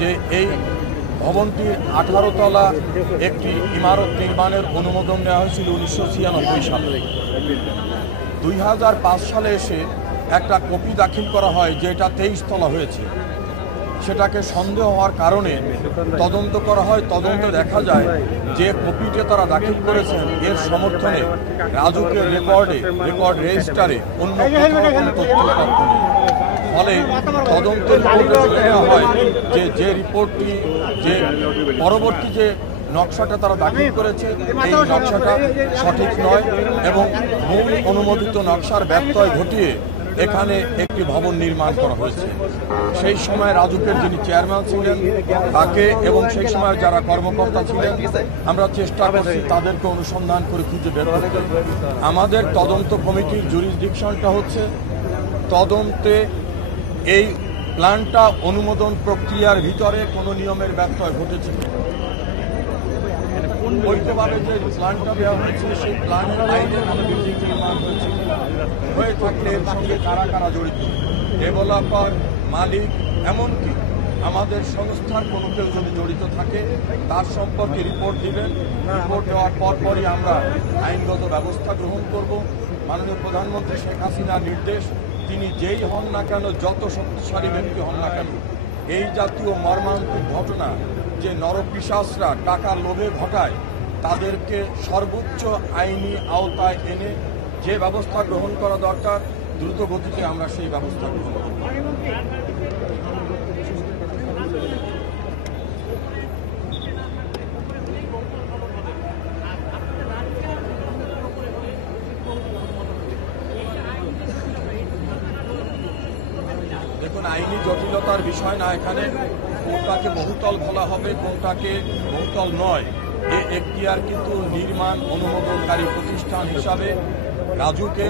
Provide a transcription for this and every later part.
যে এই ভবনটির 18 তলা একটি ইমারত নির্মাণের অনুমোদন নেওয়া হয়েছিল 1996 সালে। 2005 সালে এসে একটা কপি দাখিল করা হয় যে এটা 23 তলা হয়েছে। সেটাকে সন্দেহ হওয়ার কারণে তদন্ত করা হয়। তদন্তে দেখা যায় যে কপিটা তারা দাখিল করেছেন এর সমর্থনে রাজুকের রেকর্ড রেজিস্টারে অন্য কোনো তথ্য নেই। ফলে তদন্তের রিপোর্টে নেওয়া হয় যে রিপোর্টটি যে পরবর্তী যে নকশাটা তারা দাখিল করেছে এই নকশাটা সঠিক নয় এবং মূল অনুমোদিত নকশার ব্যত্যয় ঘটিয়ে এখানে একটি ভবন নির্মাণ করা হয়েছে। সেই সময় রাজুকের যিনি চেয়ারম্যান ছিলেন তাকে এবং সেই সময় যারা কর্মকর্তা ছিলেন আমরা চেষ্টা করছি তাদেরকে অনুসন্ধান করে খুঁজে বের করতে। আমাদের তদন্ত কমিটির জুরিসডিকশনটা হচ্ছে তদন্তে এই প্ল্যানটা অনুমোদন প্রক্রিয়ার ভিতরে কোনো নিয়মের ব্যত্যয় ঘটেছে বলতে পারে যে প্ল্যানটা দেওয়া হয়েছে সেই প্ল্যানের আইনে কোনো বিল্ডিং নির্মাণ হয়েছে হয়ে থাকলে এর সঙ্গে কারা কারা জড়িত, ডেভেলপার, মালিক, এমনকি আমাদের সংস্থার কোনো কেউ যদি জড়িত থাকে তার সম্পর্কে রিপোর্ট দিবেন। রিপোর্ট দেওয়ার পরপরই আমরা আইনগত ব্যবস্থা গ্রহণ করব। মাননীয় প্রধানমন্ত্রী শেখ হাসিনার নির্দেশ, তিনি যেই হন না কেন, যত শক্তিশালী ব্যক্তি হন না কেন, এই জাতীয় মর্মান্তিক ঘটনা যে নরপিশাচরা টাকার লোভে ঘটায় তাদেরকে সর্বোচ্চ আইনি আওতায় এনে যে ব্যবস্থা গ্রহণ করা দরকার দ্রুত গতিতে আমরা সেই ব্যবস্থা গ্রহণ করব। দেখুন, আইনি জটিলতার বিষয় না, এখানে কোনটাকে বহুতল বলা হবে কোনটাকে বহুতল নয়, এই এখতিয়ার কিন্তু নির্মাণ অনুমোদনকারী প্রতিষ্ঠান হিসাবে রাজুকে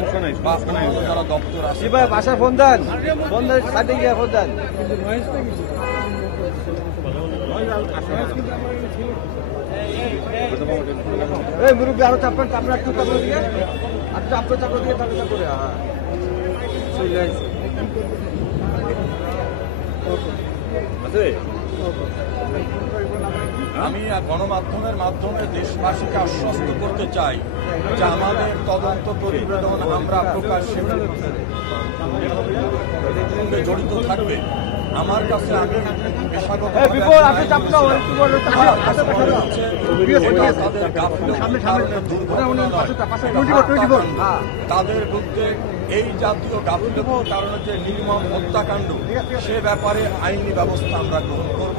বা যারা দপ্তর আছে বাসা ফোন দেন, ফোন দেন, সাথে গিয়ে ফোন দেন। এই মুরব্বী আরো চাপড় চাপড় একটু চাপড় দিয়ে আর চাপড় চাপড় দিয়ে তাকে করে আমি গণমাধ্যমের মাধ্যমে দেশবাসীকে আশ্বস্ত করতে চাই যে আমাদের তদন্ত প্রতিবেদন আমরা প্রকাশ্যে জড়িত থাকবে। আমার কাছে আমি পেশাগত তাদের বিরুদ্ধে এই জাতীয় গাফিলতির কারণে যে নির্মম হত্যাকাণ্ড সে ব্যাপারে আইনি ব্যবস্থা আমরা গ্রহণ করব।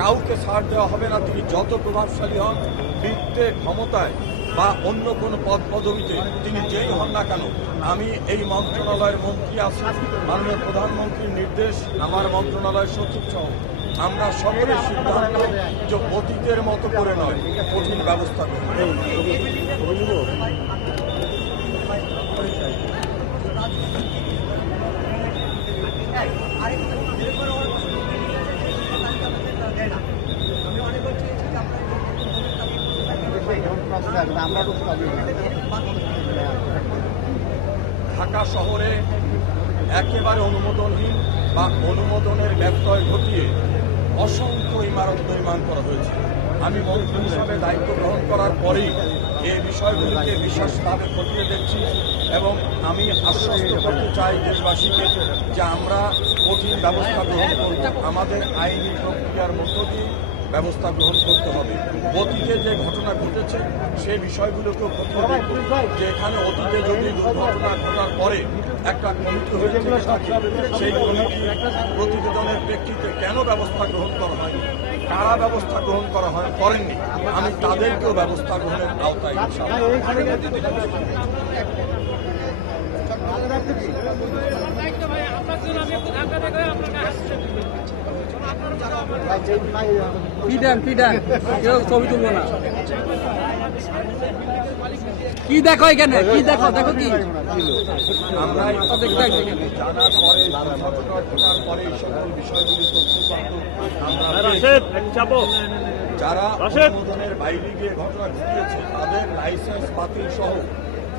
কাউকে ছাড় দেওয়া হবে না, তিনি যত প্রভাবশালী হন, বৃত্তে, ক্ষমতায় বা অন্য কোনো পদ পদবিতে তিনি যেই হন না কেন। আমি এই মন্ত্রণালয়ের মন্ত্রী আছি, মাননীয় প্রধানমন্ত্রীর নির্দেশ, আমার মন্ত্রণালয়ের সচিব সহ আমরা সকলের সিদ্ধান্ত যে অতীতের মতো করে নয়, কঠিন ব্যবস্থা গ্রহণ ঢাকা শহরে একেবারে অনুমোদনহীন বা অনুমোদনের ব্যত্যয় ঘটিয়ে অসংখ্য ইমারত নির্মাণ করা হয়েছে। আমি মন্ত্রী হিসাবে দায়িত্ব গ্রহণ করার পরেই এই বিষয়গুলিকে বিশেষভাবে খতিয়ে দেখছি এবং আমি আশ্বস্ত করতে চাই দেশবাসীকে যে আমরা কঠিন ব্যবস্থা গ্রহণ করব। আমাদের আইনি প্রক্রিয়ার মধ্য দিয়ে ব্যবস্থা গ্রহণ করতে হবে। অতীতে যে ঘটনা ঘটেছে সেই বিষয়গুলোকেও খতিয়ে দেখব যে এখানে অতীতে যদি দুর্ঘটনা ঘটার পরে একটা কমিটি হয়ে থাকে সেই কমিটি প্রতিবেদনের প্রেক্ষিতে কেন ব্যবস্থা গ্রহণ করা হয়নি, কারা ব্যবস্থা গ্রহণ করা করেননি, আমি তাদেরকেও ব্যবস্থা গ্রহণের আওতায় ছবি তুলবো না। কি দেখো এখানে, কি দেখো, দেখো কি আমরা জানার পরে পরে এই সকল বিষয়গুলি যারা অনুমোদনের বাইরে গিয়ে ঘটনা ঘটিয়েছে তাদের লাইসেন্স বাতিল সহ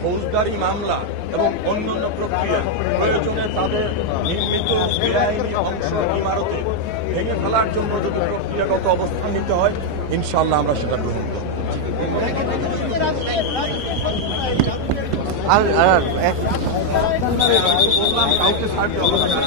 ফৌজদারি মামলা এবং অন্যান্য প্রক্রিয়া প্রয়োজনে তাদের নির্মিত বেআইনি অংশ ইমারতে ভেঙে ফেলার জন্য যদি প্রক্রিয়াগত অবস্থান নিতে হয়, ইনশাআল্লাহ আমরা সেটা গ্রহণ করব। আর এক বললাম কাউকে ছাড় দেওয়া হবে না।